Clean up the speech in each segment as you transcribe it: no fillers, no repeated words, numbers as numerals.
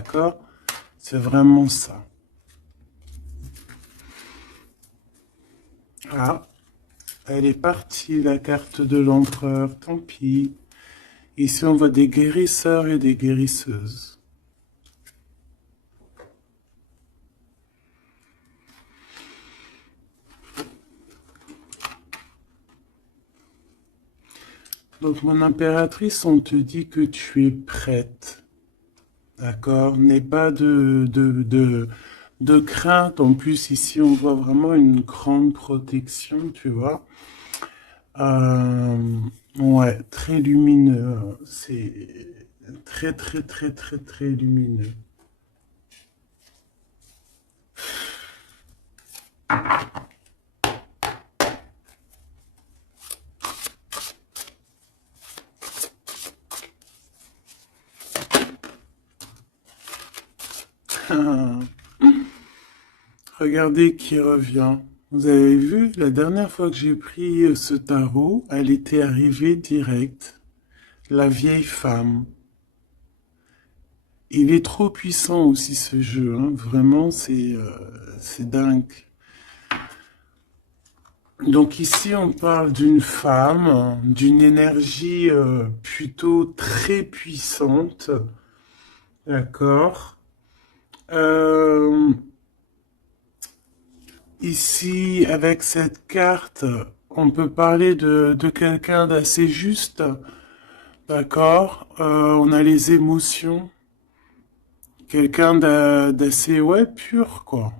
d'accord? C'est vraiment ça. Ah, elle est partie, la carte de l'empereur, tant pis. Ici, on voit des guérisseurs et des guérisseuses. Donc, mon impératrice, on te dit que tu es prête. D'accord? N'aie pas de crainte. En plus, ici, on voit vraiment une grande protection, tu vois. Euh, ouais, très lumineux. C'est très, très, très, très, très lumineux. Regardez qui revient. Vous avez vu, la dernière fois que j'ai pris ce tarot, elle était arrivée direct. La vieille femme. Il est trop puissant aussi ce jeu, hein. Vraiment, c'est dingue. Donc ici, on parle d'une femme, d'une énergie plutôt très puissante, d'accord. Euh, Ici, avec cette carte, on peut parler de quelqu'un d'assez juste, d'accord. On a les émotions, quelqu'un d'assez, ouais, pur, quoi.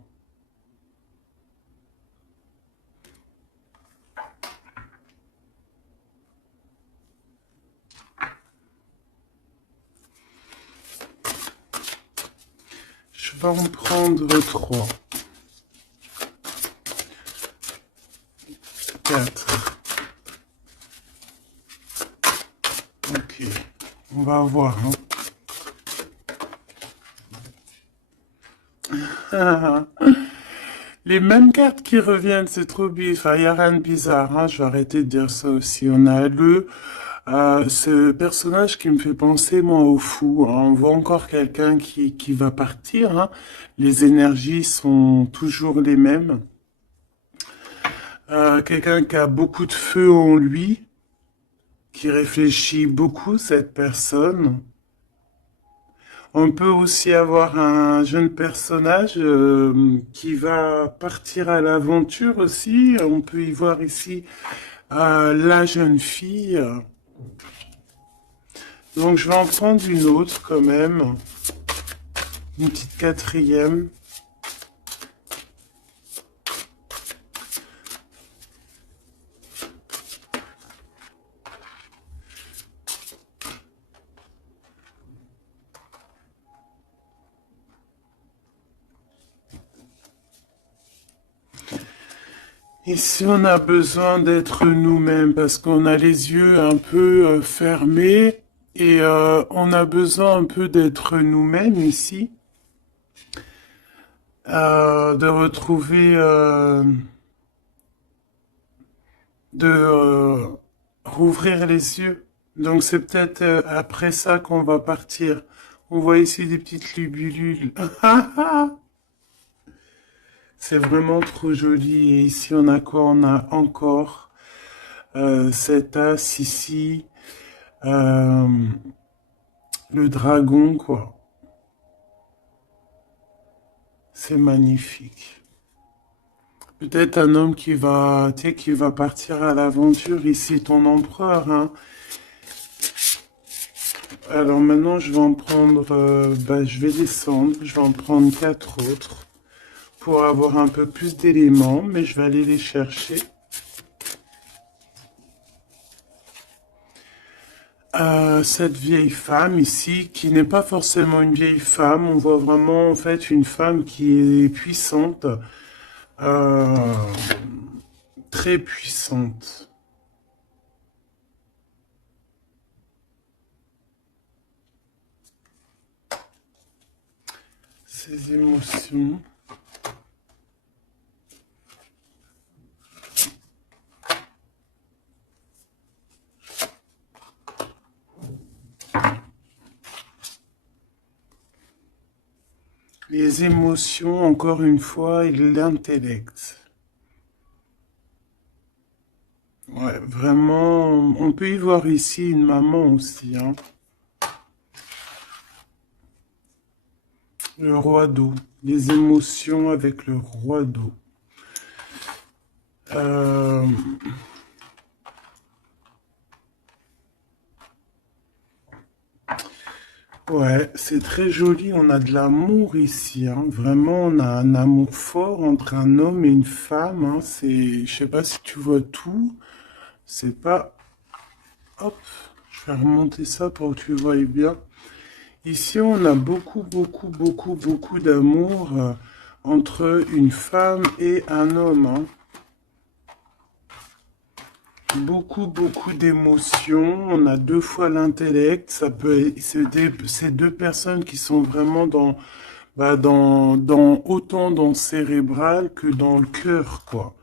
Je vais en prendre trois, quatre. Ok, on va voir, hein. Les mêmes cartes qui reviennent, c'est trop bizarre. Enfin, il n'y a rien de bizarre, hein. Je vais arrêter de dire ça aussi. On a ce personnage qui me fait penser, moi, au fou, hein. On voit encore quelqu'un qui va partir, hein. Les énergies sont toujours les mêmes. Quelqu'un qui a beaucoup de feu en lui, qui réfléchit beaucoup, cette personne. On peut aussi avoir un jeune personnage qui va partir à l'aventure aussi. On peut y voir ici la jeune fille. Donc je vais en prendre une autre quand même. Une petite quatrième. Ici, on a besoin d'être nous-mêmes parce qu'on a les yeux un peu fermés et on a besoin un peu d'être nous-mêmes ici, de retrouver, rouvrir les yeux. Donc c'est peut-être après ça qu'on va partir. On voit ici des petites libellules. C'est vraiment trop joli. Et ici, on a quoi? On a encore cet as ici. Euh, le dragon, quoi. C'est magnifique. Peut-être un homme qui va, tu sais, qui va partir à l'aventure. Ici, ton empereur, hein. Alors maintenant, je vais en prendre, bah, je vais descendre. Je vais en prendre quatre autres pour avoir un peu plus d'éléments, mais je vais aller les chercher. Cette vieille femme ici, qui n'est pas forcément une vieille femme, on voit vraiment en fait une femme qui est puissante, euh, très puissante. Ses émotions. Les émotions, encore une fois, et l'intellect. Ouais, vraiment, on peut y voir ici une maman aussi, hein. Le roi d'eau. Les émotions avec le roi d'eau. Euh, ouais, c'est très joli. On a de l'amour ici, hein. Vraiment, on a un amour fort entre un homme et une femme, hein. Je sais pas si tu vois tout. C'est pas, hop, je vais remonter ça pour que tu vois bien. Ici, on a beaucoup d'amour entre une femme et un homme, hein. Beaucoup d'émotions. On a deux fois l'intellect. Ça peut, c'est deux personnes qui sont vraiment autant dans le cérébral que dans le cœur, quoi.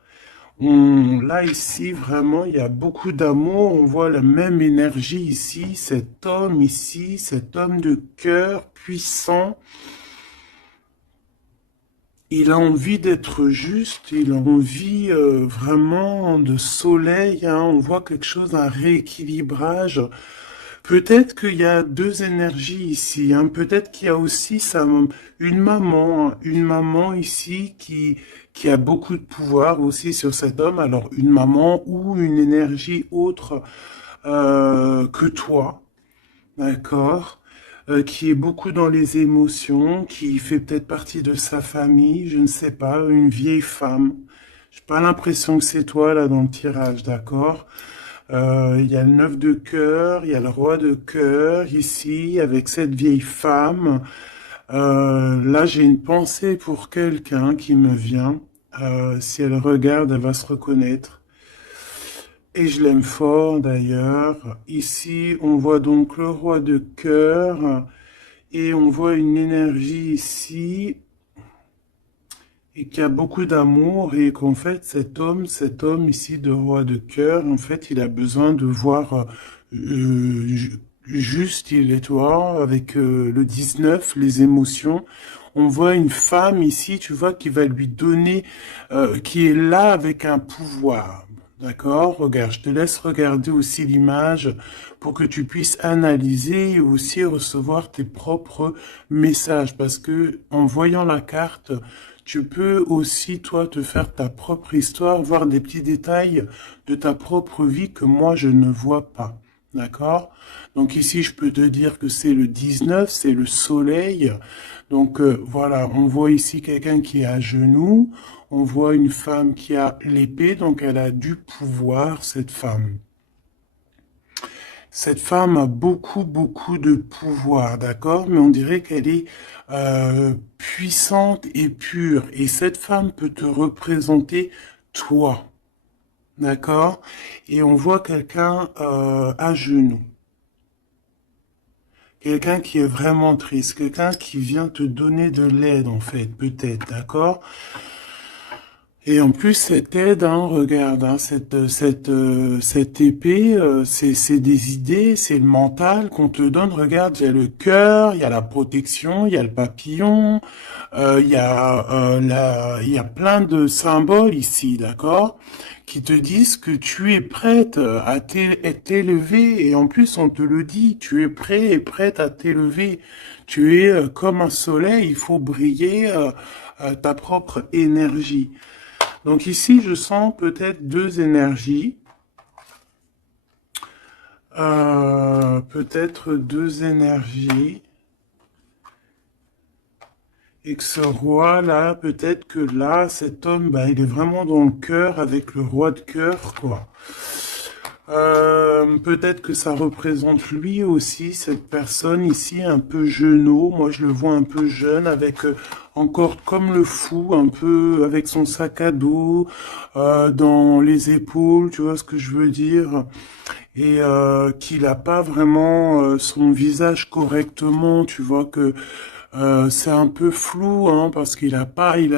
Là, ici, vraiment, il y a beaucoup d'amour. On voit la même énergie ici. Cet homme de cœur puissant. Il a envie d'être juste, il a envie vraiment de soleil, hein. On voit quelque chose, un rééquilibrage. Peut-être qu'il y a deux énergies ici, hein. Peut-être qu'il y a aussi une maman, hein. Une maman ici qui a beaucoup de pouvoir aussi sur cet homme. Alors une maman ou une énergie autre que toi. D'accord. Qui est beaucoup dans les émotions, qui fait peut-être partie de sa famille, je ne sais pas, une vieille femme. J'ai pas l'impression que c'est toi là dans le tirage, d'accord? Il y a le neuf de cœur, il y a le roi de cœur ici avec cette vieille femme. Là, j'ai une pensée pour quelqu'un qui me vient. Si elle regarde, elle va se reconnaître. Et je l'aime fort d'ailleurs. Ici, on voit donc le roi de cœur et on voit une énergie ici et qui a beaucoup d'amour et qu'en fait cet homme ici de roi de cœur, en fait, il a besoin de voir juste, il est toi, avec le 19, les émotions. On voit une femme ici, tu vois, qui va lui donner, qui est là avec un pouvoir. D'accord? Regarde, je te laisse regarder aussi l'image pour que tu puisses analyser et aussi recevoir tes propres messages. Parce que en voyant la carte, tu peux aussi, toi, te faire ta propre histoire, voir des petits détails de ta propre vie que moi, je ne vois pas. D'accord? Donc ici, je peux te dire que c'est le 19, c'est le soleil. Donc voilà, on voit ici quelqu'un qui est à genoux. On voit une femme qui a l'épée, donc elle a du pouvoir, cette femme. Cette femme a beaucoup de pouvoir, d'accord? Mais on dirait qu'elle est puissante et pure. Et cette femme peut te représenter toi, d'accord? Et on voit quelqu'un à genoux. Quelqu'un qui est vraiment triste. Quelqu'un qui vient te donner de l'aide, en fait, peut-être, d'accord? Et en plus, cette aide, hein, regarde, hein, cette épée, c'est des idées, c'est le mental qu'on te donne. Regarde, il y a le cœur, il y a la protection, il y a le papillon, il y a plein de symboles ici, d'accord, qui te disent que tu es prête à t'élever. Et en plus, on te le dit, tu es prêt et prête à t'élever. Tu es comme un soleil, il faut briller ta propre énergie. Donc ici, je sens peut-être deux énergies. Peut-être deux énergies. Et que ce roi-là, peut-être que là, cet homme, bah, il est vraiment dans le cœur avec le roi de cœur, quoi. Peut-être que ça représente lui aussi, cette personne ici, un peu jeuneau. Moi, je le vois un peu jeune, avec encore comme le fou, un peu avec son sac à dos dans les épaules, tu vois ce que je veux dire? Et qu'il n'a pas vraiment son visage correctement, tu vois que c'est un peu flou, hein, parce il a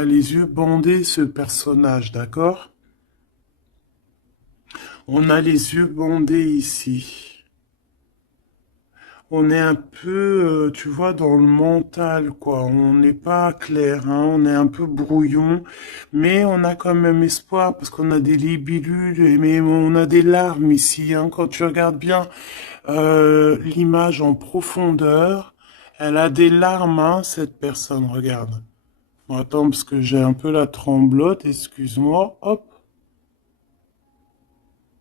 les yeux bandés, ce personnage, d'accord? On a les yeux bandés ici. on est un peu, tu vois, dans le mental, quoi. On n'est pas clair, hein, on est un peu brouillon, mais on a quand même espoir parce qu'on a des libellules, mais on a des larmes ici, hein. Quand tu regardes bien l'image en profondeur, elle a des larmes, hein, cette personne, regarde. Bon, attends, parce que j'ai un peu la tremblote, excuse-moi. Hop,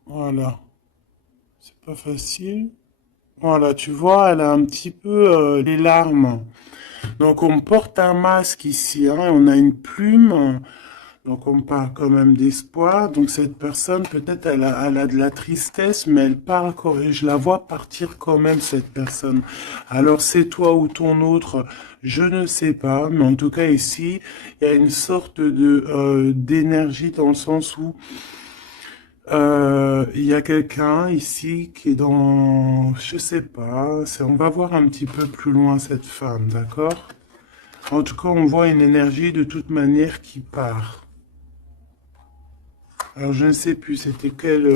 voilà. C'est pas facile. Voilà, tu vois, elle a un petit peu les larmes. Donc on porte un masque ici, hein, on a une plume, donc on parle quand même d'espoir. Donc cette personne, peut-être elle a de la tristesse, mais elle parle quand et je la vois partir quand même, cette personne. Alors c'est toi ou ton autre, je ne sais pas, mais en tout cas ici, il y a une sorte de d'énergie dans le sens où il y a quelqu'un ici qui est dans, je sais pas, on va voir un petit peu plus loin cette femme, d'accord? En tout cas, on voit une énergie de toute manière qui part. Alors, je ne sais plus, c'était quel...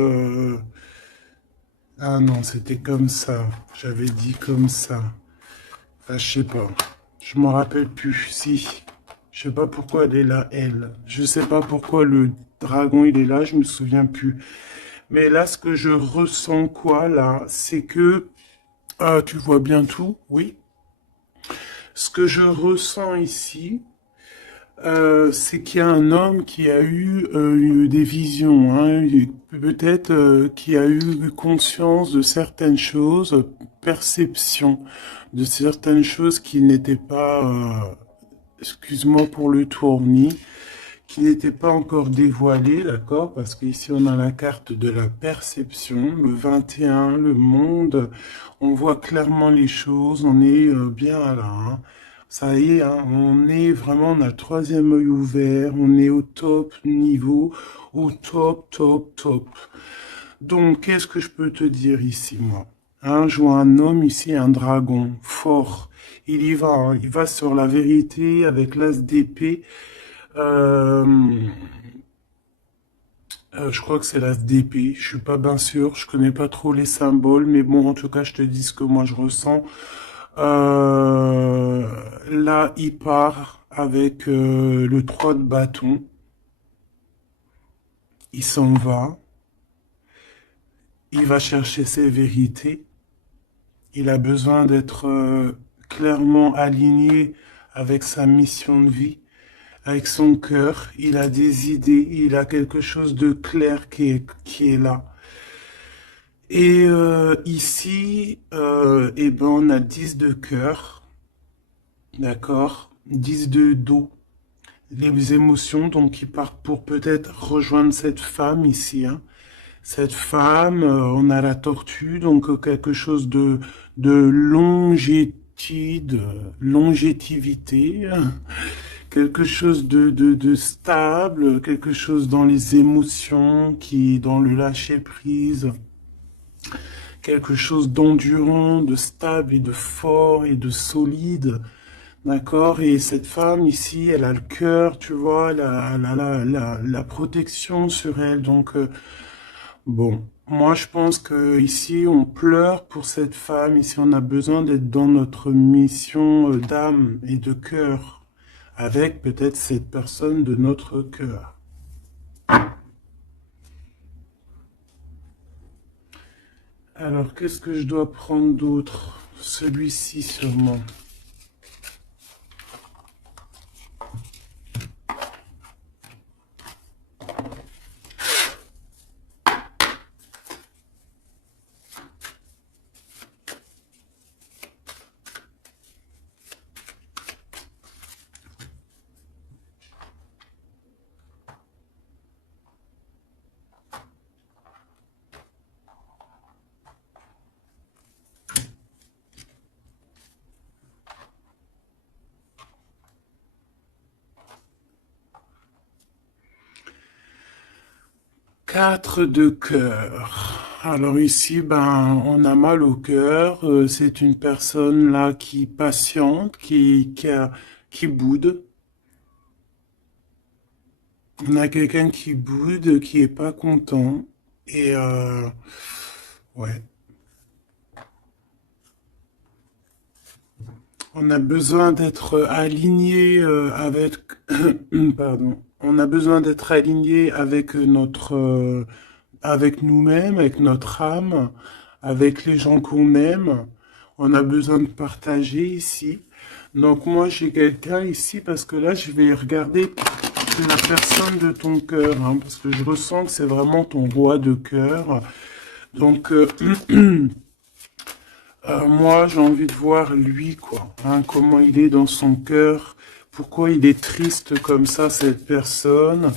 Ah non, c'était comme ça. J'avais dit comme ça. Enfin, je sais pas. Je m'en rappelle plus. Si. Je sais pas pourquoi elle est là, elle. Je sais pas pourquoi le dragon, il est là, je me souviens plus. Mais là, ce que je ressens, quoi, là, c'est que... Ah, tu vois bien tout, oui. Ce que je ressens ici, c'est qu'il y a un homme qui a eu des visions, hein, peut-être qui a eu conscience de certaines choses, perception de certaines choses qui n'étaient pas, excuse-moi pour le tournis, qui n'étaient pas encore dévoilées, d'accord? Parce qu'ici on a la carte de la perception, le 21, le monde, on voit clairement les choses, on est bien là, hein. Ça y est, hein, on est vraiment, on a le troisième œil ouvert, on est au top niveau, au top, top, top. Donc, qu'est-ce que je peux te dire ici, moi? Hein, je vois un homme ici, un dragon, fort. Il y va, hein, il va sur la vérité avec l'as d'épée. Euh, je crois que c'est l'as d'épée. Je suis pas bien sûr, je connais pas trop les symboles, mais bon, en tout cas, je te dis ce que moi je ressens. Là, il part avec le 3 de bâton. Il s'en va. Il va chercher ses vérités. Il a besoin d'être clairement aligné avec sa mission de vie, avec son cœur. Il a des idées. Il a quelque chose de clair qui est là. Et ici, eh ben, on a 10 de cœur, d'accord? 10 de dos. Les émotions, donc, qui partent pour peut-être rejoindre cette femme ici, hein. Cette femme, on a la tortue, donc quelque chose de longétude, longévité, quelque chose de stable, quelque chose dans les émotions, qui dans le lâcher prise, quelque chose d'endurant, de stable et de fort et de solide. D'accord? Et cette femme ici, elle a le cœur, tu vois, la protection sur elle. Donc, bon, moi je pense que ici, on pleure pour cette femme. Ici, on a besoin d'être dans notre mission d'âme et de cœur, avec peut-être cette personne de notre cœur. Alors, qu'est-ce que je dois prendre d'autre? Celui-ci sûrement. 4 de cœur. Alors ici, ben, on a mal au cœur. C'est une personne là qui patiente, qui boude. On a quelqu'un qui boude, qui est pas content. Et ouais. On a besoin d'être aligné avec, pardon, on a besoin d'être aligné avec avec nous-mêmes, avec notre âme, avec les gens qu'on aime. On a besoin de partager ici. Donc moi j'ai quelqu'un ici parce que là je vais regarder la personne de ton cœur, hein, parce que je ressens que c'est vraiment ton roi de cœur. Donc moi, j'ai envie de voir lui, quoi. Hein, comment il est dans son cœur. Pourquoi il est triste comme ça, cette personne.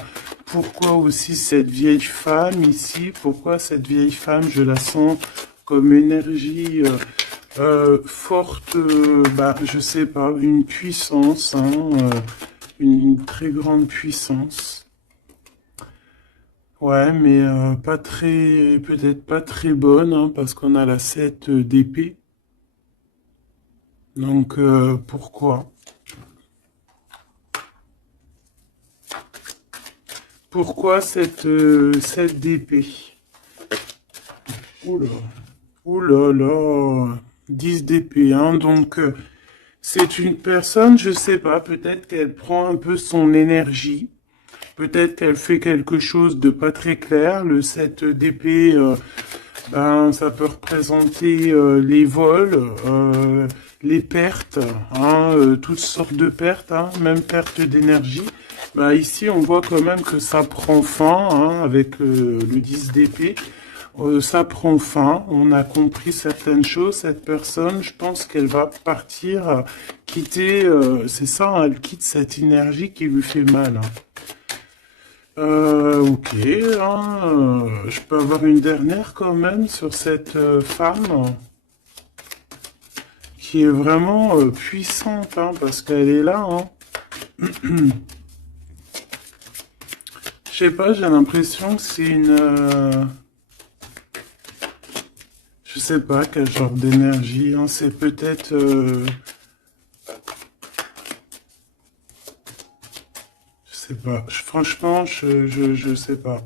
Pourquoi aussi cette vieille femme ici. Pourquoi cette vieille femme, je la sens comme énergie forte, bah, je sais pas, une puissance, hein, une très grande puissance. Ouais, mais pas très, peut-être pas très bonne, hein, parce qu'on a la 7 d'épée. Donc, pourquoi? Pourquoi cette d'épée? Oula, oula là, 10 d'épée, hein, donc c'est une personne, je sais pas, peut-être qu'elle prend un peu son énergie, peut-être qu'elle fait quelque chose de pas très clair, le 7 d'épée, ben, ça peut représenter les vols, les pertes, hein, toutes sortes de pertes, hein, même perte d'énergie. Bah, ici, on voit quand même que ça prend fin, hein, avec le 10 d'épée. Ça prend fin, on a compris certaines choses. Cette personne, je pense qu'elle va partir, quitter, c'est ça, hein, elle quitte cette énergie qui lui fait mal, hein. Ok, hein, je peux avoir une dernière quand même sur cette femme qui est vraiment puissante, hein, parce qu'elle est là, hein. Je sais pas, j'ai l'impression que c'est je sais pas quel genre d'énergie, hein, c'est peut-être... je sais pas, franchement, je sais pas.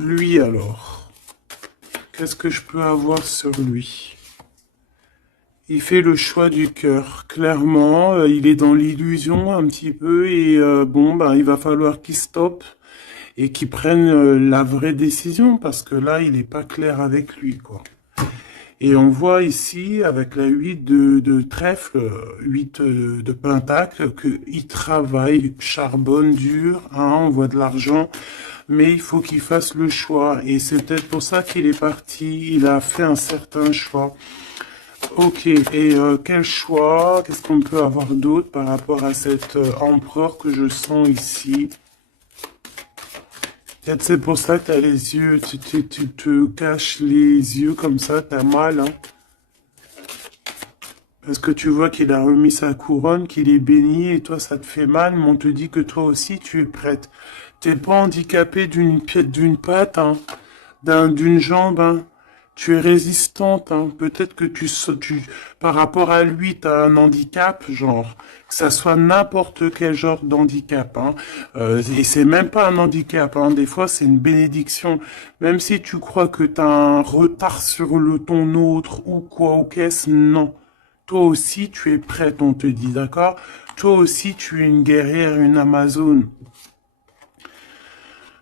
Lui alors, qu'est-ce que je peux avoir sur lui? Il fait le choix du cœur, clairement, il est dans l'illusion un petit peu et bon, bah, il va falloir qu'il stoppe et qu'il prenne la vraie décision parce que là, il n'est pas clair avec lui, quoi. Et on voit ici, avec la 8 de trèfle, 8 de pentacle, qu'il travaille, charbonne dur, hein, on voit de l'argent, mais il faut qu'il fasse le choix. Et c'est peut-être pour ça qu'il est parti, il a fait un certain choix. Ok, et quel choix, qu'est-ce qu'on peut avoir d'autre par rapport à cet empereur que je sens ici? Peut-être c'est pour ça que t'as les yeux, tu te caches les yeux comme ça, t'as mal, hein? Parce que tu vois qu'il a remis sa couronne, qu'il est béni, et toi ça te fait mal, mais on te dit que toi aussi tu es prête. T'es pas handicapé d'une patte, hein, d'une jambe, hein. Tu es résistante, hein. Peut-être que par rapport à lui, t'as un handicap, genre, que ça soit n'importe quel genre d'handicap, hein. Et c'est même pas un handicap, hein. Des fois, c'est une bénédiction. Même si tu crois que t'as un retard sur ton autre ou quoi, ou qu'est-ce, non. Toi aussi, tu es prête, on te dit, d'accord? Toi aussi, tu es une guerrière, une Amazone.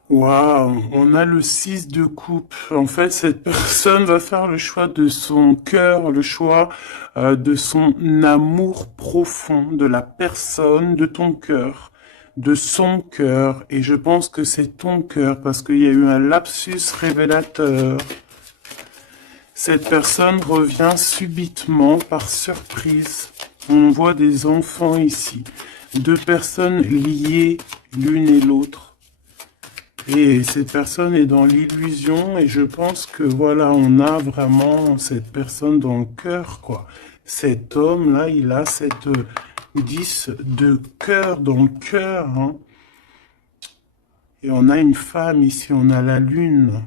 Waouh, on a le 6 de coupe. En fait, cette personne va faire le choix de son cœur, le choix de son amour profond, de la personne, de ton cœur, de son cœur. Et je pense que c'est ton cœur parce qu'il y a eu un lapsus révélateur. Cette personne revient subitement par surprise. On voit des enfants ici, deux personnes liées l'une et l'autre. Et cette personne est dans l'illusion et je pense que voilà, on a vraiment cette personne dans le cœur, quoi. Cet homme-là, il a cette 10 de cœur dans le cœur, hein. Et on a une femme ici, on a la lune.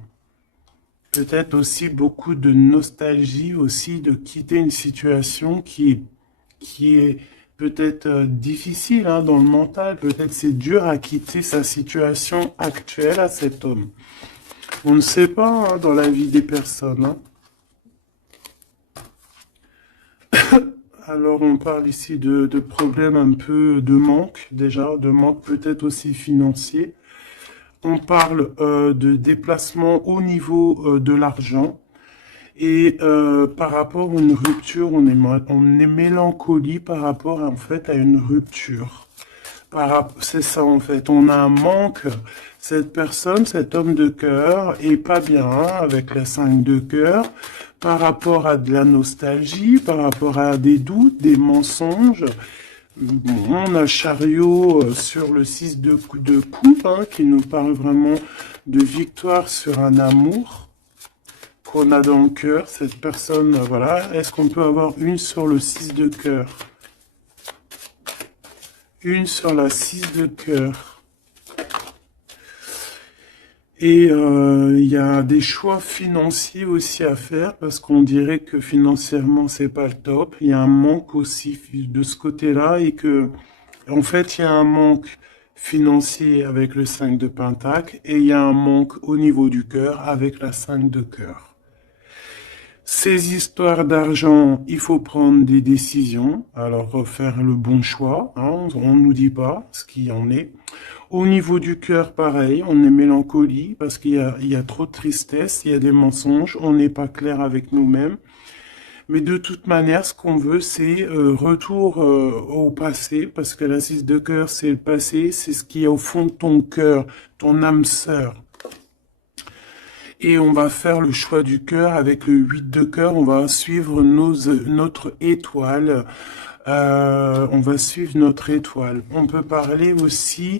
Peut-être aussi beaucoup de nostalgie aussi de quitter une situation qui est peut-être difficile, hein, dans le mental. Peut-être c'est dur à quitter sa situation actuelle à cet homme. On ne sait pas, hein, dans la vie des personnes, hein. Alors, on parle ici de problèmes un peu de manque, déjà, de manque peut-être aussi financier. On parle de déplacement au niveau de l'argent. Et par rapport à une rupture, on est mélancolie par rapport en fait à une rupture. C'est ça en fait, on a un manque. Cette personne, cet homme de cœur est pas bien avec la 5 de cœur par rapport à de la nostalgie, par rapport à des doutes, des mensonges. Bon, on a chariot sur le 6 de coupe qui nous parle vraiment de victoire sur un amour qu'on a dans le cœur. Cette personne, voilà. Est-ce qu'on peut avoir une sur le 6 de cœur? Une sur la 6 de cœur. Et il y a des choix financiers aussi à faire parce qu'on dirait que financièrement c'est pas le top. Il y a un manque aussi de ce côté-là et que en fait il y a un manque financier avec le 5 de Pentacle et il y a un manque au niveau du cœur avec la 5 de cœur. Ces histoires d'argent, il faut prendre des décisions, alors faire le bon choix, on ne nous dit pas ce qu'il en est. Au niveau du cœur, pareil, on est mélancolie parce il y a trop de tristesse, il y a des mensonges, on n'est pas clair avec nous-mêmes. Mais de toute manière, ce qu'on veut, c'est retour au passé, parce que la 6 de cœur, c'est le passé, c'est ce qui est au fond de ton cœur, ton âme sœur. Et on va faire le choix du cœur avec le 8 de cœur. On va suivre notre étoile. On va suivre notre étoile. On peut parler aussi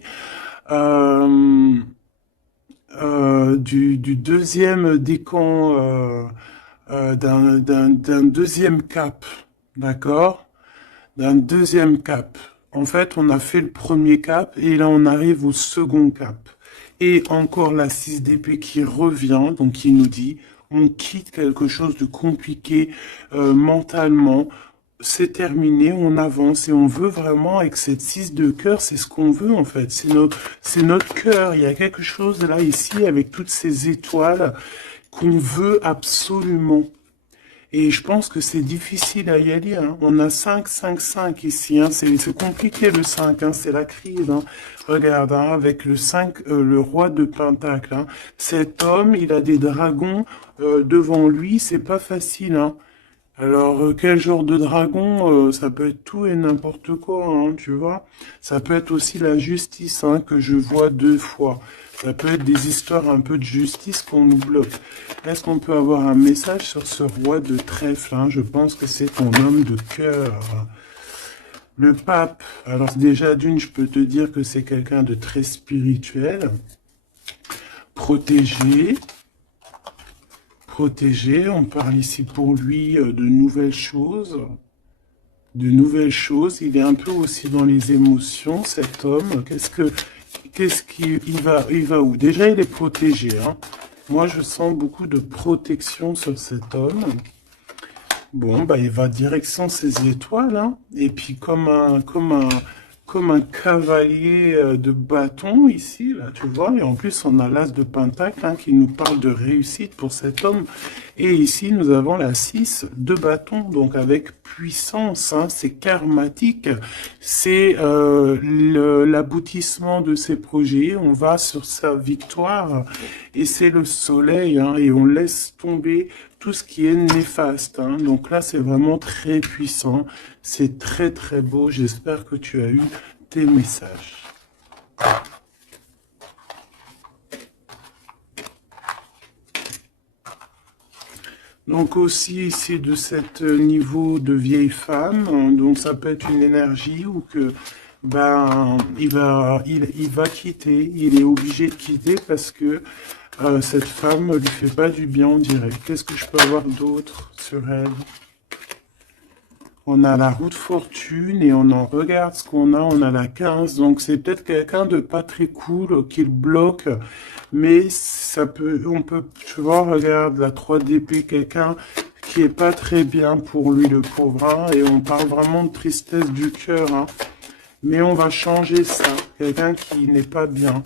du deuxième décan, d'un deuxième cap. D'accord? D'un deuxième cap. En fait, on a fait le premier cap et là, on arrive au second cap. Et encore la 6 d'épée qui revient, donc qui nous dit, on quitte quelque chose de compliqué mentalement, c'est terminé, on avance et on veut vraiment, avec cette 6 de cœur, c'est ce qu'on veut en fait, c'est notre cœur, il y a quelque chose là, ici, avec toutes ces étoiles qu'on veut absolument. Et je pense que c'est difficile à y aller. On a 5, 5, 5 ici. C'est compliqué le 5. C'est la crise. Regarde, avec le 5, le roi de Pentacle. Cet homme, il a des dragons devant lui. C'est pas facile. Alors, quel genre de dragon? Ça peut être tout et n'importe quoi, tu vois. Ça peut être aussi la justice que je vois 2 fois. Ça peut être des histoires un peu de justice qu'on nous bloque. Est-ce qu'on peut avoir un message sur ce roi de trèfle? Je pense que c'est ton homme de cœur. Le pape, alors déjà d'une, je peux te dire que c'est quelqu'un de très spirituel. Protégé. Protégé, on parle ici pour lui de nouvelles choses. De nouvelles choses. Il est un peu aussi dans les émotions, cet homme. Il va où? Déjà, il est protégé. Moi, je sens beaucoup de protection sur cet homme. Bon, il va direction ses étoiles. Et puis, comme un cavalier de bâton ici, là, tu vois. Et en plus, on a l'as de Pentacle qui nous parle de réussite pour cet homme. Et ici, nous avons la 6 de bâton, donc avec puissance. C'est karmatique. C'est l'aboutissement de ses projets. On va sur sa victoire. Et c'est le soleil. Et on laisse tomber tout ce qui est néfaste. Donc là, c'est vraiment très puissant. C'est très, très beau. J'espère que tu as eu tes messages. Donc aussi ici de cet niveau de vieille femme, donc ça peut être une énergie ou que il va quitter, il est obligé de quitter parce que cette femme lui fait pas du bien, on dirait. Qu'est-ce que je peux avoir d'autre sur elle? On a la roue de fortune et on en regarde ce qu'on a. On a la 15, donc c'est peut-être quelqu'un de pas très cool qui le bloque. Mais on peut, tu vois, regarde la 3 d'épée, quelqu'un qui est pas très bien pour lui, le pauvre. Et on parle vraiment de tristesse du cœur. Mais on va changer ça. Quelqu'un qui n'est pas bien.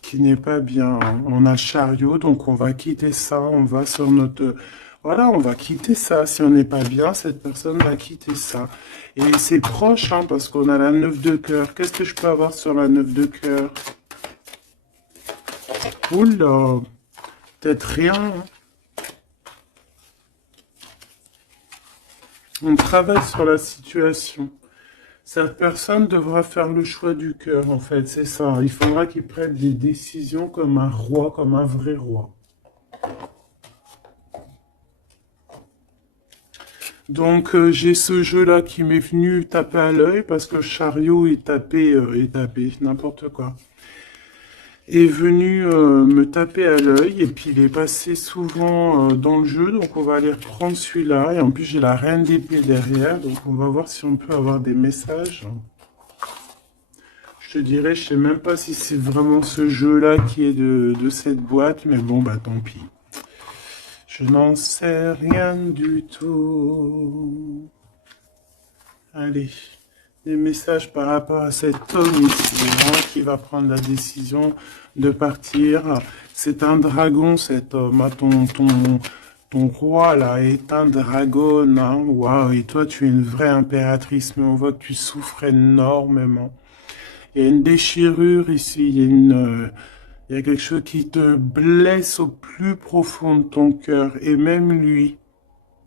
Qui n'est pas bien. On a chariot, donc on va quitter ça. On va sur notre... Voilà, on va quitter ça. Si on n'est pas bien, cette personne va quitter ça. Et c'est proche, hein, parce qu'on a la 9 de cœur. Qu'est-ce que je peux avoir sur la 9 de cœur? Oula, peut-être rien, hein. On travaille sur la situation. Cette personne devra faire le choix du cœur, en fait, c'est ça. Il faudra qu'il prenne des décisions comme un roi, comme un vrai roi. Donc j'ai ce jeu-là qui m'est venu taper à l'œil parce que Chariot est tapé, n'importe quoi. Est venu me taper à l'œil et puis il est passé souvent dans le jeu, donc on va aller reprendre celui-là. Et en plus j'ai la reine d'épée derrière, donc on va voir si on peut avoir des messages. Je te dirais, je sais même pas si c'est vraiment ce jeu-là qui est de cette boîte, mais bon, bah tant pis. Je n'en sais rien du tout. Allez, des messages par rapport à cet homme ici, hein, qui va prendre la décision de partir. C'est un dragon, cet homme. Ah, ton roi, là, est un dragon. Hein. Waouh, et toi, tu es une vraie impératrice, mais on voit que tu souffres énormément. Il y a une déchirure ici, il y a quelque chose qui te blesse au plus profond de ton cœur, et même lui,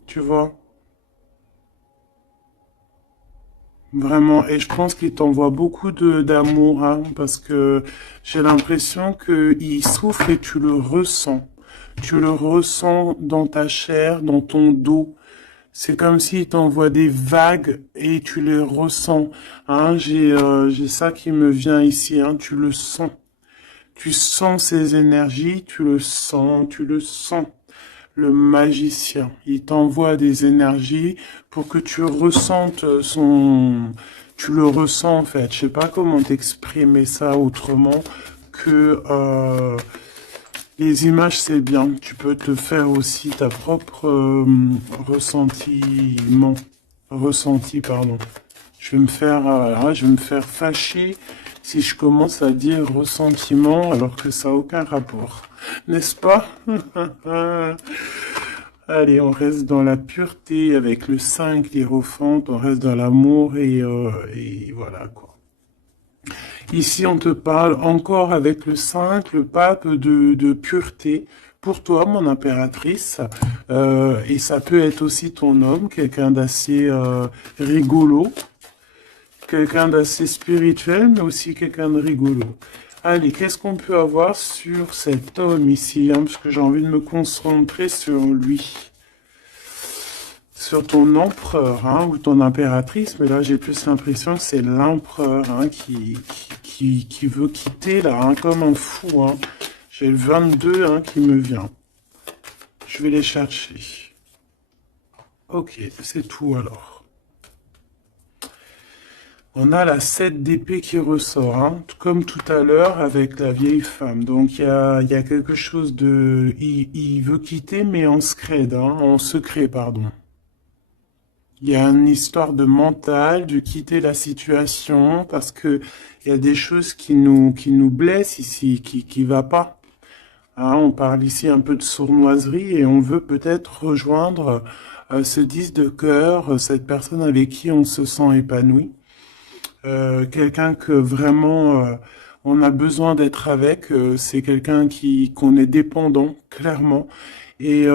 tu vois, vraiment. Et je pense qu'il t'envoie beaucoup d'amour, hein, parce que j'ai l'impression qu'il souffre et tu le ressens. Tu le ressens dans ta chair, dans ton dos. C'est comme s'il t'envoie des vagues et tu les ressens. Hein, j'ai ça qui me vient ici, hein, tu le sens. Tu sens ses énergies, tu le sens, tu le sens. Le magicien, il t'envoie des énergies pour que tu ressentes son... Tu le ressens en fait. Je sais pas comment t'exprimer ça autrement que les images c'est bien. Tu peux te faire aussi ta propre ressenti, pardon. Je vais me faire fâcher si je commence à dire ressentiment alors que ça n'a aucun rapport. N'est-ce pas? Allez, on reste dans la pureté avec le 5, l'hiérophante, on reste dans l'amour et voilà quoi. Ici, on te parle encore avec le 5, le pape de pureté. Pour toi, mon impératrice, et ça peut être aussi ton homme, quelqu'un d'assez rigolo, quelqu'un d'assez spirituel, mais aussi quelqu'un de rigolo. Allez, qu'est-ce qu'on peut avoir sur cet homme ici, hein, parce que j'ai envie de me concentrer sur lui. Sur ton empereur, hein, ou ton impératrice, mais là j'ai plus l'impression que c'est l'empereur, hein, qui veut quitter là, hein, comme un fou. Hein. J'ai le 22 hein, qui me vient. Je vais les chercher. Ok, c'est tout alors. On a la 7 d'épée qui ressort, hein, comme tout à l'heure avec la vieille femme. Donc il y a quelque chose de... Il veut quitter, mais en secret, hein, en secret, pardon. Il y a une histoire de mental, de quitter la situation, parce que il y a des choses qui nous blessent ici, qui va pas. Hein, on parle ici un peu de sournoiserie et on veut peut-être rejoindre ce 10 de cœur, cette personne avec qui on se sent épanoui. Quelqu'un que vraiment on a besoin d'être avec, c'est quelqu'un qu'on est dépendant, clairement. Et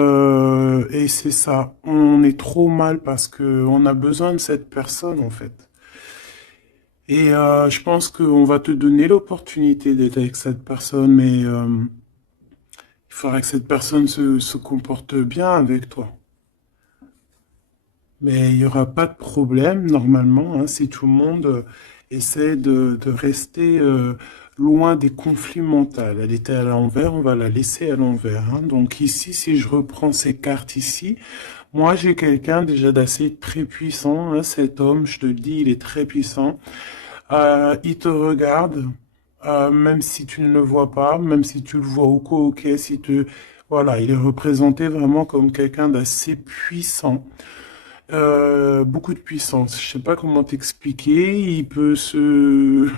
c'est ça, on est trop mal parce que on a besoin de cette personne en fait. Et je pense qu'on va te donner l'opportunité d'être avec cette personne, mais il faudra que cette personne se comporte bien avec toi. Mais il n'y aura pas de problème normalement, hein, si tout le monde essaie de rester loin des conflits mentaux. Elle était à l'envers, on va la laisser à l'envers. Hein. Donc ici, si je reprends ces cartes ici, moi j'ai quelqu'un déjà d'assez très puissant. Hein, cet homme, je te le dis, il est très puissant. Il te regarde, même si tu ne le vois pas, même si tu le vois au co, ok, si tu... Voilà, il est représenté vraiment comme quelqu'un d'assez puissant. Beaucoup de puissance. Je sais pas comment t'expliquer. Il peut se,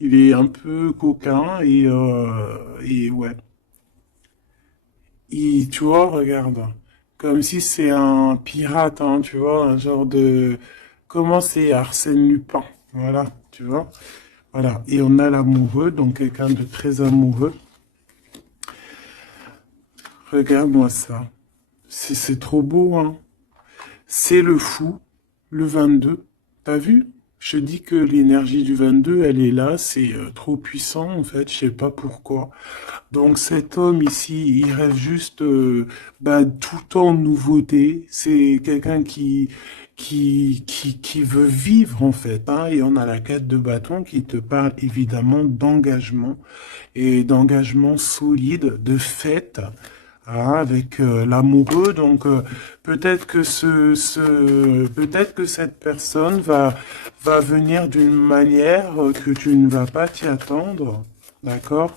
il est un peu coquin et ouais. Tu vois, regarde. Comme si c'est un pirate, hein, tu vois, un genre de... Comment c'est Arsène Lupin, voilà, tu vois. Voilà, et on a l'amoureux, donc quelqu'un de très amoureux. Regarde-moi ça. C'est trop beau, hein. C'est le fou, le 22. T'as vu? Je dis que l'énergie du 22, elle est là, c'est trop puissant en fait, je sais pas pourquoi. Donc cet homme ici, il rêve juste bah, tout en nouveauté. C'est quelqu'un qui veut vivre en fait. Hein, et on a la 4 de bâton qui te parle évidemment d'engagement et d'engagement solide, de fête. Hein, avec l'amoureux, donc peut-être que peut-être que cette personne va venir d'une manière que tu ne vas pas t'y attendre, d'accord?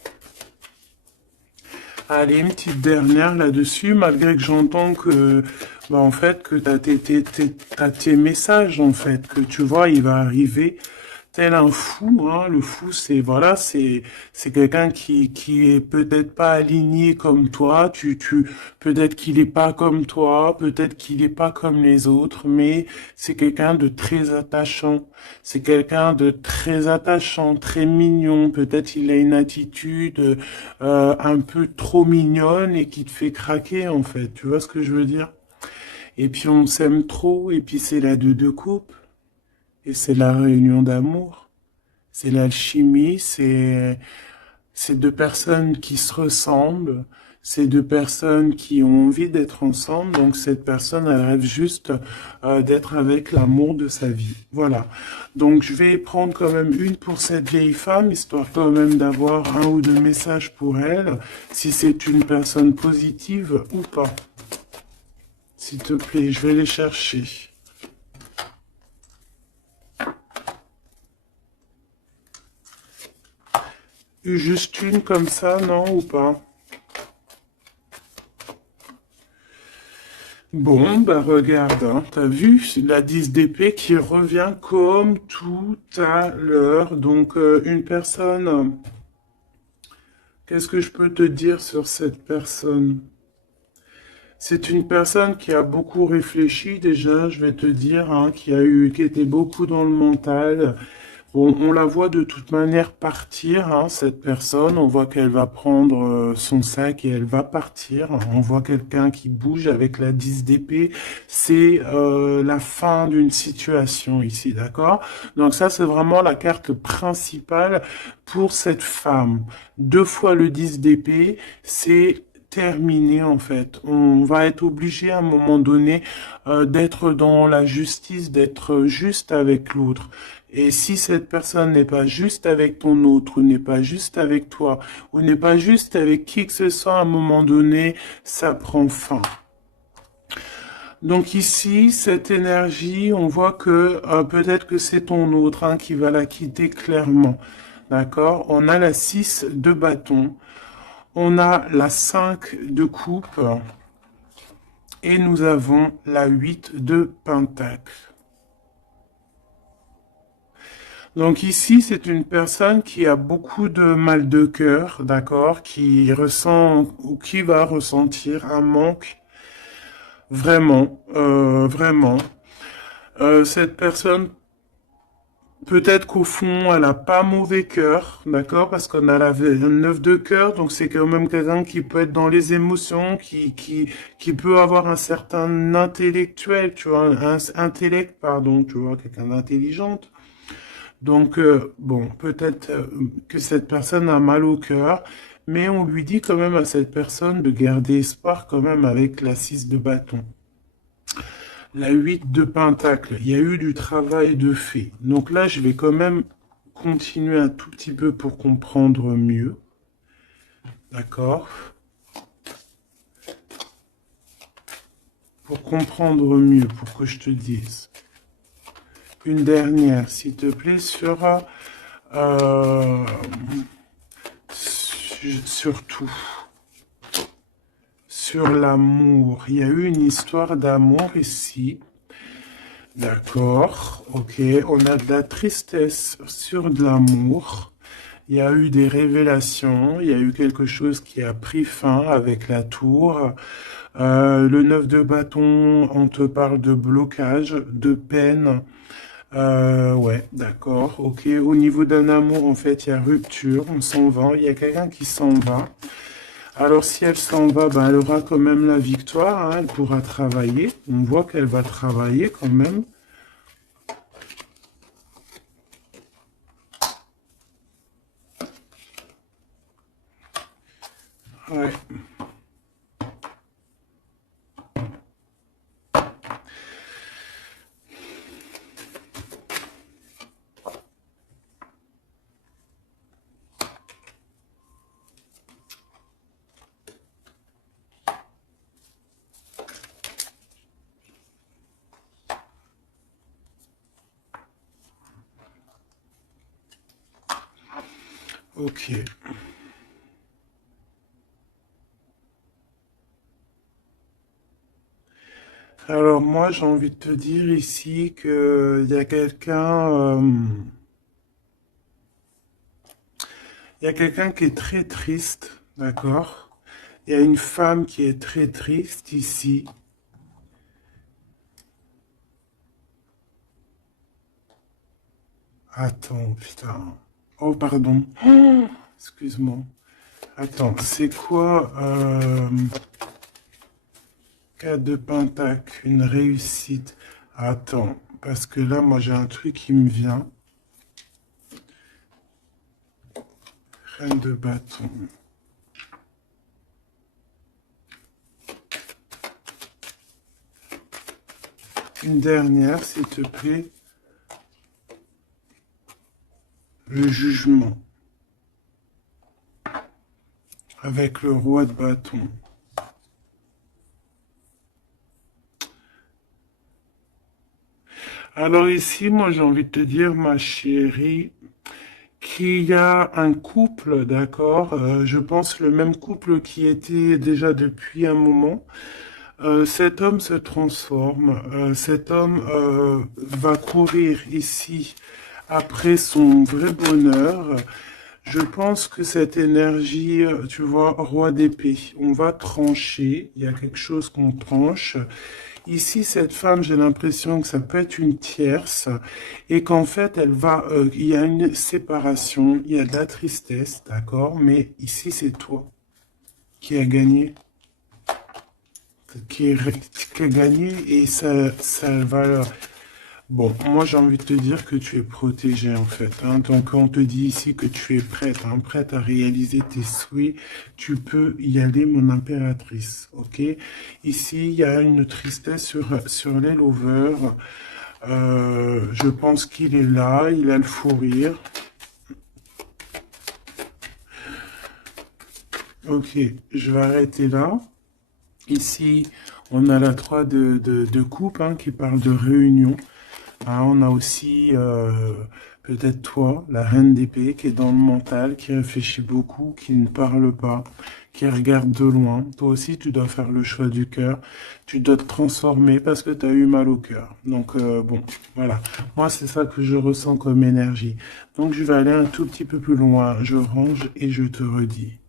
Allez, une petite dernière là-dessus, malgré que j'entends que, bah, en fait, que t'as tes messages, en fait, que tu vois, il va arriver tel un fou, hein. Le fou, voilà, c'est quelqu'un qui est peut-être pas aligné comme toi, peut-être qu'il est pas comme toi, peut-être qu'il est pas comme les autres, mais c'est quelqu'un de très attachant. C'est quelqu'un de très attachant, très mignon. Peut-être il a une attitude un peu trop mignonne et qui te fait craquer en fait. Tu vois ce que je veux dire? Et puis on s'aime trop et puis c'est la deux coupes et c'est la réunion d'amour. C'est l'alchimie, c'est deux personnes qui se ressemblent, c'est deux personnes qui ont envie d'être ensemble, donc cette personne, elle rêve juste d'être avec l'amour de sa vie. Voilà. Donc je vais prendre quand même une pour cette vieille femme, histoire quand même d'avoir un ou deux messages pour elle, si c'est une personne positive ou pas. S'il te plaît, je vais les chercher. Juste une comme ça, non, ou pas? Bon, bah regarde, hein, t'as vu la 10 d'épée qui revient comme tout à l'heure. Donc une personne, qu'est-ce que je peux te dire sur cette personne? C'est une personne qui a beaucoup réfléchi déjà, je vais te dire, hein, qui était beaucoup dans le mental. Bon, on la voit de toute manière partir, hein, cette personne. On voit qu'elle va prendre son sac et elle va partir. On voit quelqu'un qui bouge avec la 10 d'épée. C'est la fin d'une situation ici, d'accord? Donc ça, c'est vraiment la carte principale pour cette femme. Deux fois le 10 d'épée, c'est terminé en fait. On va être obligé à un moment donné d'être dans la justice, d'être juste avec l'autre. Et si cette personne n'est pas juste avec ton autre, ou n'est pas juste avec toi, ou n'est pas juste avec qui que ce soit, à un moment donné, ça prend fin. Donc ici, cette énergie, on voit que peut-être que c'est ton autre hein, qui va la quitter clairement. D'accord? On a la 6 de bâton, on a la 5 de coupe, et nous avons la 8 de pentacle. Donc ici, c'est une personne qui a beaucoup de mal de cœur, d'accord, qui ressent ou qui va ressentir un manque vraiment, vraiment. Cette personne, peut-être qu'au fond, elle a pas mauvais cœur, d'accord, parce qu'on a la 9 de cœur, donc c'est quand même quelqu'un qui peut être dans les émotions, qui peut avoir un certain intellectuel, tu vois, un intellect, pardon, tu vois, quelqu'un d'intelligente. Donc, bon, peut-être que cette personne a mal au cœur, mais on lui dit quand même à cette personne de garder espoir quand même avec la 6 de bâton. La 8 de pentacle, il y a eu du travail de fait. Donc là, je vais quand même continuer un tout petit peu pour comprendre mieux. D'accord? Pour comprendre mieux, pour que je te dise. Une dernière, s'il te plaît, euh, surtout sur l'amour. Il y a eu une histoire d'amour ici. D'accord, ok. On a de la tristesse sur de l'amour. Il y a eu des révélations. Il y a eu quelque chose qui a pris fin avec la tour. Le 9 de bâton, on te parle de blocage, de peine. Ouais, d'accord, ok. Au niveau d'un amour, en fait, il y a rupture, on s'en va, il y a quelqu'un qui s'en va. Alors, si elle s'en va, ben, elle aura quand même la victoire, hein, elle pourra travailler. On voit qu'elle va travailler quand même. Ouais, ok. Alors, moi, j'ai envie de te dire ici que il y a quelqu'un qui est très triste, d'accord? Il y a une femme qui est très triste ici. Attends, putain. Oh, pardon. Excuse-moi. Attends, c'est quoi 4 de pentacle, une réussite. Attends, parce que là, moi, j'ai un truc qui me vient. Reine de bâton. Une dernière, s'il te plaît. Le jugement. Avec le roi de bâton. Alors ici, moi, j'ai envie de te dire, ma chérie, qu'il y a un couple, d'accord, je pense le même couple qui était déjà depuis un moment. Cet homme se transforme, cet homme va courir ici après son vrai bonheur. Je pense que cette énergie, tu vois, roi d'épée, on va trancher, il y a quelque chose qu'on tranche. Ici, cette femme, j'ai l'impression que ça peut être une tierce et qu'en fait, il y a une séparation, il y a de la tristesse, d'accord, mais ici, c'est toi qui as gagné, qui, qui a gagné et ça va. Bon, moi j'ai envie de te dire que tu es protégée en fait, hein. Donc on te dit ici que tu es prête, hein, prête à réaliser tes souhaits. Tu peux y aller, mon impératrice, ok? Ici, il y a une tristesse sur les lovers. Je pense qu'il est là, il a le fou rire. Ok, je vais arrêter là. Ici, on a la 3 de coupe hein, qui parle de réunion. Ah, on a aussi peut-être toi, la reine d'épée, qui est dans le mental, qui réfléchit beaucoup, qui ne parle pas, qui regarde de loin. Toi aussi, tu dois faire le choix du cœur. Tu dois te transformer parce que tu as eu mal au cœur. Donc, bon, voilà. Moi, c'est ça que je ressens comme énergie. Donc, je vais aller un tout petit peu plus loin. Je range et je te redis.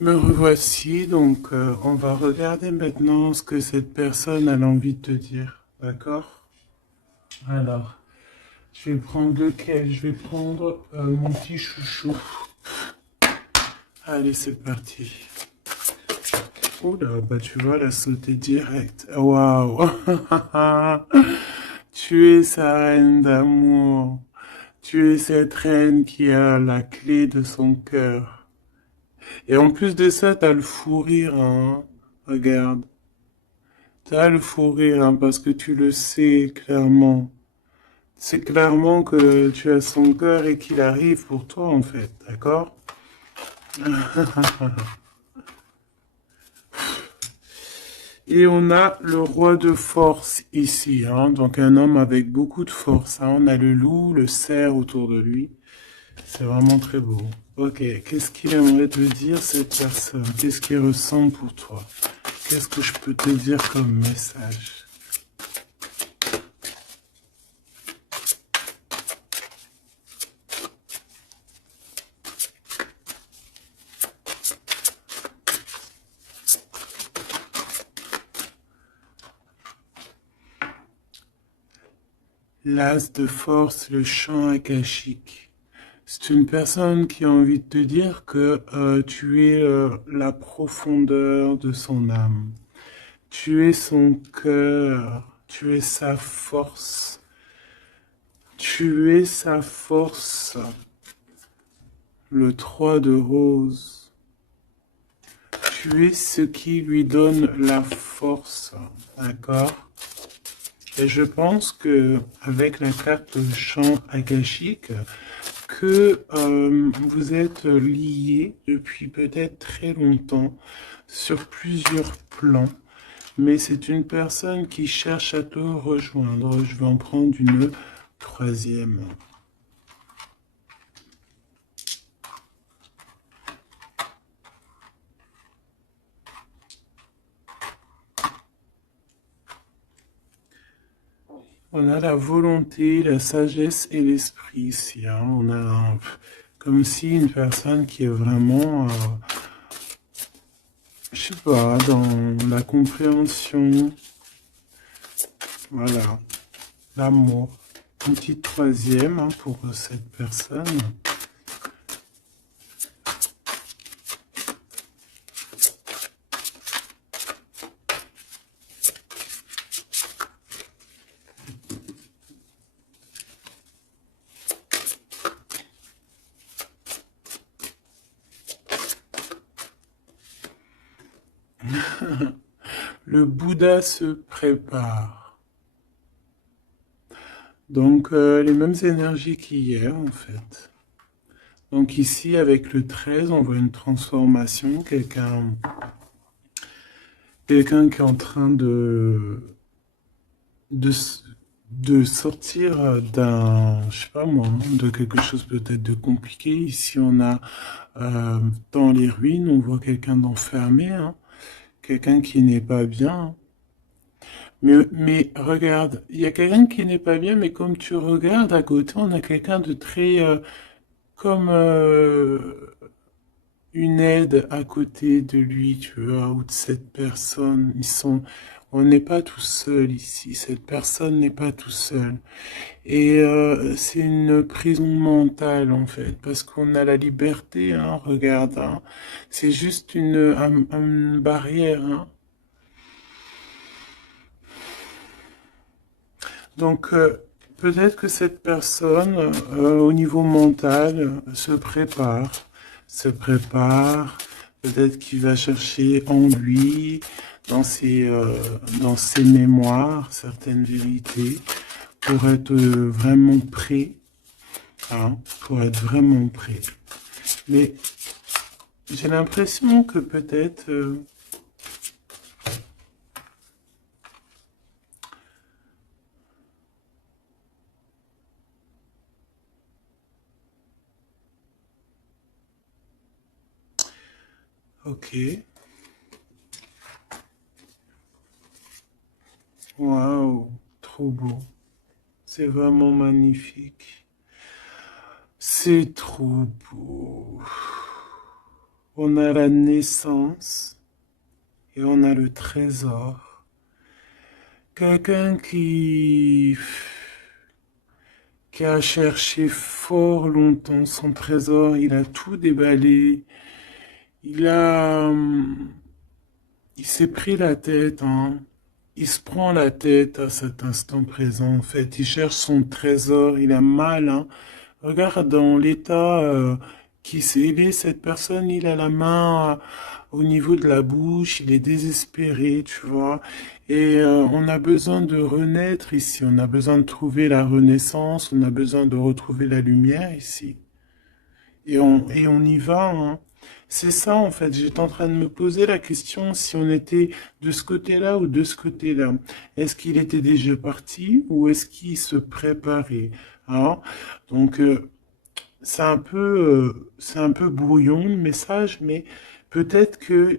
Me revoici, donc on va regarder maintenant ce que cette personne a envie de te dire. D'accord? Alors, je vais prendre lequel? Je vais prendre mon petit chouchou. Allez, c'est parti. Oula, bah tu vois, elle a sauté direct. Waouh! Tu es sa reine d'amour. Tu es cette reine qui a la clé de son cœur. Et en plus de ça, t'as le fou rire, hein. Regarde. T'as le fou rire, hein, parce que tu le sais clairement. C'est clairement que tu as son cœur et qu'il arrive pour toi, en fait. D'accord? Et on a le roi de force ici, hein, donc un homme avec beaucoup de force, hein. On a le loup, le cerf autour de lui. C'est vraiment très beau. Ok, qu'est-ce qu'il aimerait te dire cette personne? Qu'est-ce qu'il ressent pour toi? Qu'est-ce que je peux te dire comme message? L'as de force, le champ akashique. C'est une personne qui a envie de te dire que tu es la profondeur de son âme. Tu es son cœur. Tu es sa force. Tu es sa force. Le 3 de rose. Tu es ce qui lui donne la force. D'accord? Et je pense que avec la carte champ akashique, que vous êtes liés depuis peut-être très longtemps sur plusieurs plans, mais c'est une personne qui cherche à te rejoindre. Je vais en prendre une troisième. On a la volonté, la sagesse et l'esprit ici. Hein. On a comme si une personne qui est vraiment, je sais pas, dans la compréhension, voilà, l'amour. Une petite troisième hein, pour cette personne. Le Bouddha se prépare. Donc, les mêmes énergies qu'hier, en fait. Donc ici, avec le 13, on voit une transformation. Quelqu'un qui est en train de, de sortir d'un, je sais pas moi, de quelque chose peut-être de compliqué. Ici, on a dans les ruines, on voit quelqu'un d'enfermé, hein. Quelqu'un qui n'est pas bien. Mais regarde, il y a quelqu'un qui n'est pas bien, mais comme tu regardes à côté, on a quelqu'un de très comme une aide à côté de lui, tu vois, ou de cette personne. On n'est pas tout seul ici. Cette personne n'est pas tout seul. Et c'est une prison mentale en fait, parce qu'on a la liberté, hein, regarde, hein. C'est juste une barrière, hein. Donc, peut-être que cette personne, au niveau mental, se prépare, peut-être qu'il va chercher en lui, dans ses mémoires, certaines vérités, pour être vraiment prêt, hein, pour être vraiment prêt. Mais j'ai l'impression que peut-être... ok. Waouh, trop beau. C'est vraiment magnifique. C'est trop beau. On a la naissance et on a le trésor. Quelqu'un qui a cherché fort longtemps son trésor, il a tout déballé. Il a, il s'est pris la tête, hein. Il se prend la tête à cet instant présent, en fait. Il cherche son trésor, il a mal, hein. Regarde dans l'état il est, cette personne, il a la main au niveau de la bouche, il est désespéré, tu vois. Et on a besoin de renaître ici, on a besoin de trouver la renaissance, on a besoin de retrouver la lumière ici. Et on y va, hein. C'est ça, en fait. J'étais en train de me poser la question si on était de ce côté-là ou de ce côté-là. Est-ce qu'il était déjà parti ou est-ce qu'il se préparait, hein? Donc, c'est un peu brouillon le message, mais peut-être que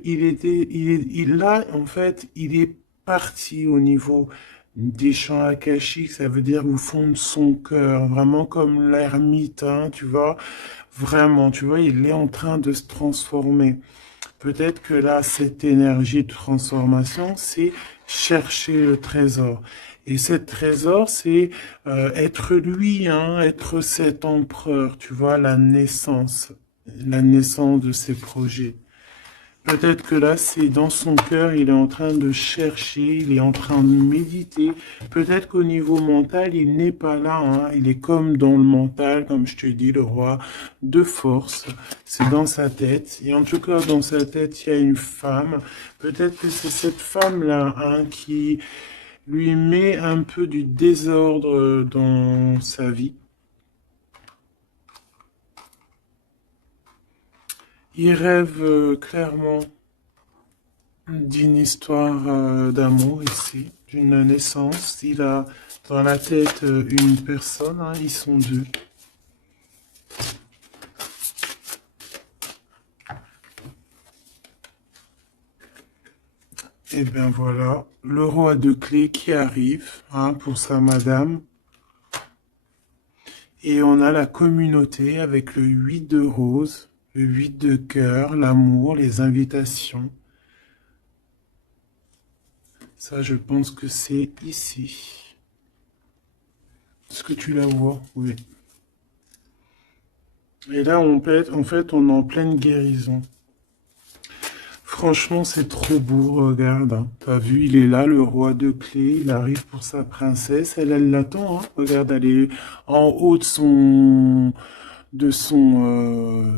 en fait, il est parti au niveau des champs akashiques, ça veut dire au fond de son cœur, vraiment comme l'ermite, hein, tu vois, vraiment, tu vois, il est en train de se transformer. Peut-être que là, cette énergie de transformation, c'est chercher le trésor. Et ce trésor, c'est être lui, hein, être cet empereur, tu vois, la naissance de ses projets. Peut-être que là, c'est dans son cœur, il est en train de chercher, il est en train de méditer. Peut-être qu'au niveau mental, il n'est pas là, hein. Il est comme dans le mental, comme je te dis, le roi de force. C'est dans sa tête. Et en tout cas, dans sa tête, il y a une femme. Peut-être que c'est cette femme-là, hein, qui lui met un peu du désordre dans sa vie. Il rêve clairement d'une histoire d'amour ici, d'une naissance. Il a dans la tête une personne, hein, ils sont deux. Et bien voilà, le roi de clés qui arrive, hein, pour sa madame. Et on a la communauté avec le 8 de rose, le 8 de cœur, l'amour, les invitations. Ça, je pense que c'est ici. Est-ce que tu la vois? Oui. Et là, en fait, on est en pleine guérison. Franchement, c'est trop beau, regarde, hein. T'as vu, il est là, le roi de clés, il arrive pour sa princesse, elle l'attend, hein. Regarde, elle est en haut de son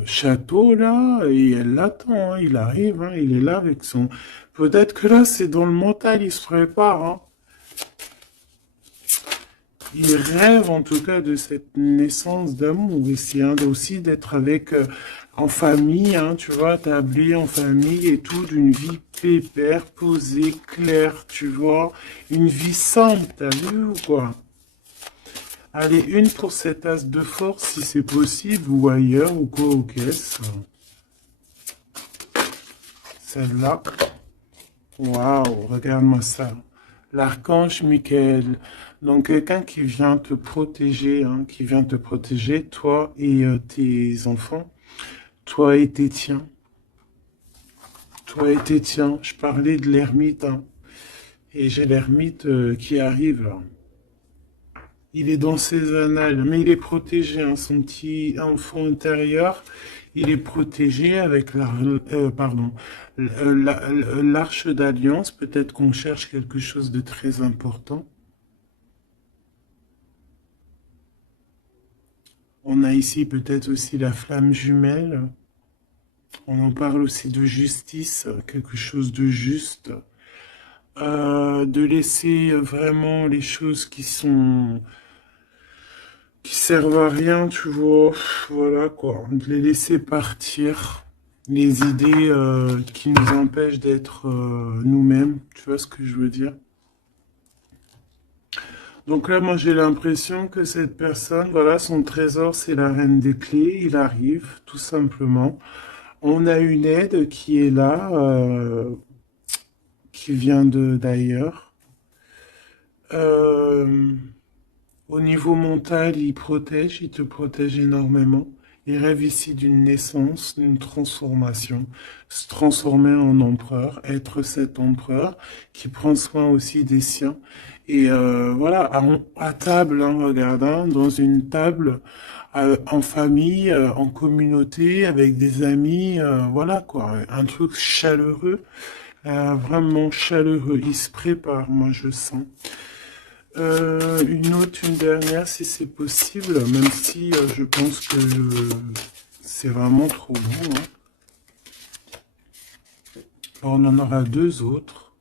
château, là, et elle l'attend, hein. Il arrive, hein, il est là avec son... Peut-être que là, c'est dans le mental, il se prépare, hein. Il rêve en tout cas de cette naissance d'amour ici, hein, aussi d'être avec en famille, hein, tu vois, tablé en famille et tout, d'une vie pépère, posée, claire, tu vois, une vie simple, t'as vu ou quoi? Allez, une pour cet as de force si c'est possible, ou ailleurs, ou quoi, aux caisses. Celle-là. Waouh, regarde-moi ça. L'archange Michael. Donc, quelqu'un qui vient te protéger, hein, qui vient te protéger, toi et tes enfants, toi et tes tiens. Toi et tes tiens. Je parlais de l'ermite, hein, et j'ai l'ermite qui arrive là. Il est dans ses annales, mais il est protégé, hein, son petit enfant intérieur, il est protégé avec l'arche d'alliance. Peut-être qu'on cherche quelque chose de très important. On a ici peut-être aussi la flamme jumelle. On en parle aussi de justice, quelque chose de juste. De laisser vraiment les choses qui servent à rien, tu vois. Voilà quoi. De les laisser partir. Les idées qui nous empêchent d'être nous-mêmes. Tu vois ce que je veux dire? Donc là, moi, j'ai l'impression que cette personne, voilà, son trésor, c'est la reine des clés. Il arrive, tout simplement. On a une aide qui est là, qui vient de d'ailleurs. Euh, Au niveau mental, il te protège énormément. Il rêve ici d'une naissance, d'une transformation, se transformer en empereur, être cet empereur qui prend soin aussi des siens. Et voilà, à table, hein, regarde, hein, dans une table, en famille, en communauté, avec des amis, voilà quoi, un truc chaleureux, vraiment chaleureux. Il se prépare, moi je sens. Une dernière, si c'est possible, même si je pense que c'est vraiment trop beau, hein. Alors, on en aura deux autres.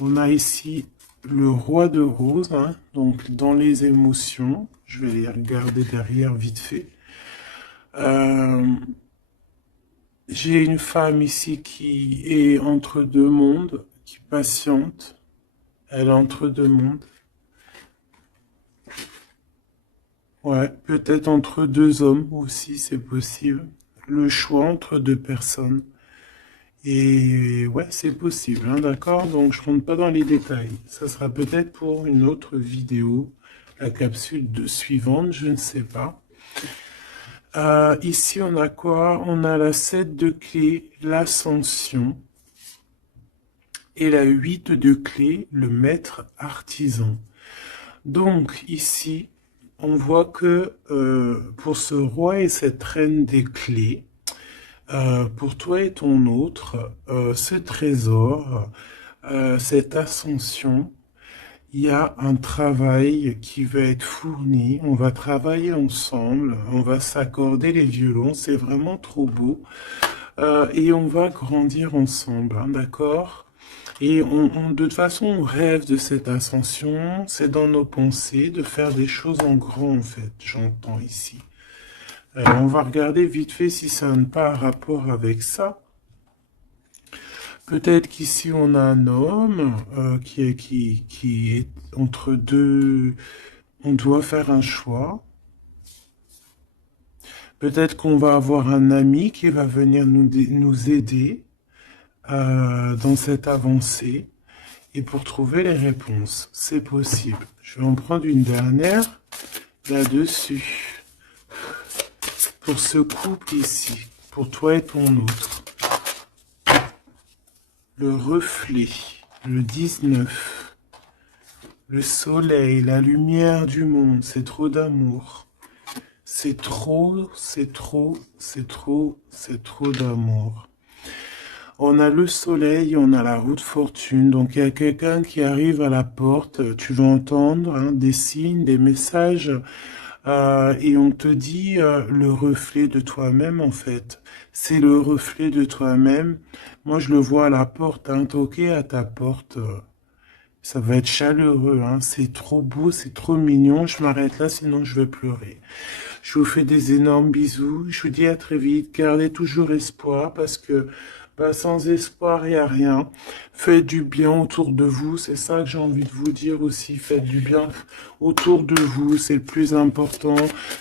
On a ici le roi de rose, hein, donc dans les émotions. Je vais les regarder derrière vite fait. Euh, j'ai une femme ici qui est entre deux mondes, qui patiente. Elle est entre deux mondes. Ouais, peut-être entre deux hommes aussi, c'est possible. Le choix entre deux personnes. Et ouais, c'est possible, hein, d'accord? Donc je rentre pas dans les détails. Ça sera peut-être pour une autre vidéo, la capsule suivante, je ne sais pas. Ici, on a quoi? On a la 7 de clé, l'ascension. Et la 8 de clé, le maître artisan. Donc ici, on voit que pour ce roi et cette reine des clés, pour toi et ton autre, ce trésor, cette ascension, il y a un travail qui va être fourni, on va travailler ensemble, on va s'accorder les violons, c'est vraiment trop beau, et on va grandir ensemble, hein, d'accord? Et de toute façon, on rêve de cette ascension, c'est dans nos pensées de faire des choses en grand, en fait, j'entends ici. On va regarder vite fait si ça n'a pas un rapport avec ça. Peut-être qu'ici on a un homme qui est entre deux, on doit faire un choix. Peut-être qu'on va avoir un ami qui va venir nous aider dans cette avancée et pour trouver les réponses. C'est possible. Je vais en prendre une dernière là-dessus. Pour ce couple ici, pour toi et ton autre. Le reflet, le 19. Le soleil, la lumière du monde, c'est trop d'amour. C'est trop, c'est trop, c'est trop, c'est trop d'amour. On a le soleil, on a la roue de fortune, donc il y a quelqu'un qui arrive à la porte, tu vas entendre hein, des signes, des messages, et on te dit le reflet de toi-même en fait. C'est le reflet de toi-même. Moi je le vois à la porte, hein, toquer à ta porte. Ça va être chaleureux, hein. C'est trop beau, c'est trop mignon. Je m'arrête là, sinon je vais pleurer. Je vous fais des énormes bisous. Je vous dis à très vite. Gardez toujours espoir parce que bah, sans espoir, il n'y a rien. Faites du bien autour de vous. C'est ça que j'ai envie de vous dire aussi. Faites du bien autour de vous. C'est le plus important.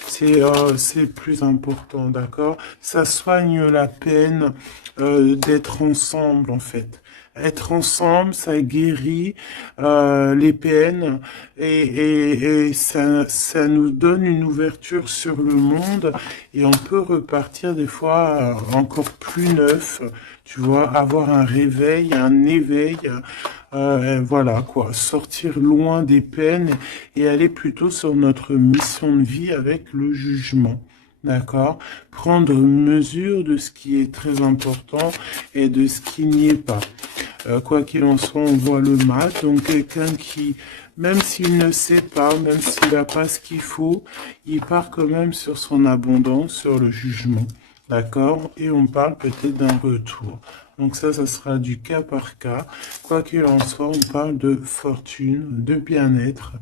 C'est le plus important, d'accord? Ça soigne la peine d'être ensemble, en fait. Être ensemble, ça guérit les peines et ça nous donne une ouverture sur le monde et on peut repartir des fois encore plus neuf, tu vois, avoir un réveil, un éveil, voilà quoi, sortir loin des peines et aller plutôt sur notre mission de vie avec le jugement. D'accord? Prendre mesure de ce qui est très important et de ce qui n'y est pas. Quoi qu'il en soit, on voit le mal. Donc quelqu'un qui, même s'il ne sait pas, même s'il n'a pas ce qu'il faut, il part quand même sur son abondance, sur le jugement. D'accord? Et on parle peut-être d'un retour. Donc ça sera du cas par cas. Quoi qu'il en soit, on parle de fortune, de bien-être.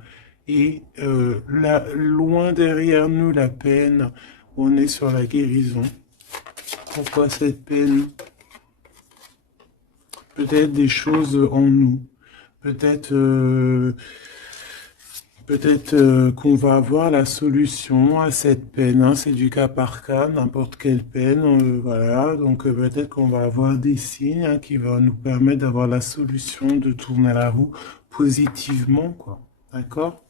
Et loin derrière nous, la peine, on est sur la guérison. Pourquoi cette peine? Peut-être des choses en nous. Peut-être qu'on va avoir la solution à cette peine. Hein. C'est du cas par cas, n'importe quelle peine. Voilà. Donc peut-être qu'on va avoir des signes hein, qui vont nous permettre d'avoir la solution de tourner la roue positivement, quoi. D'accord?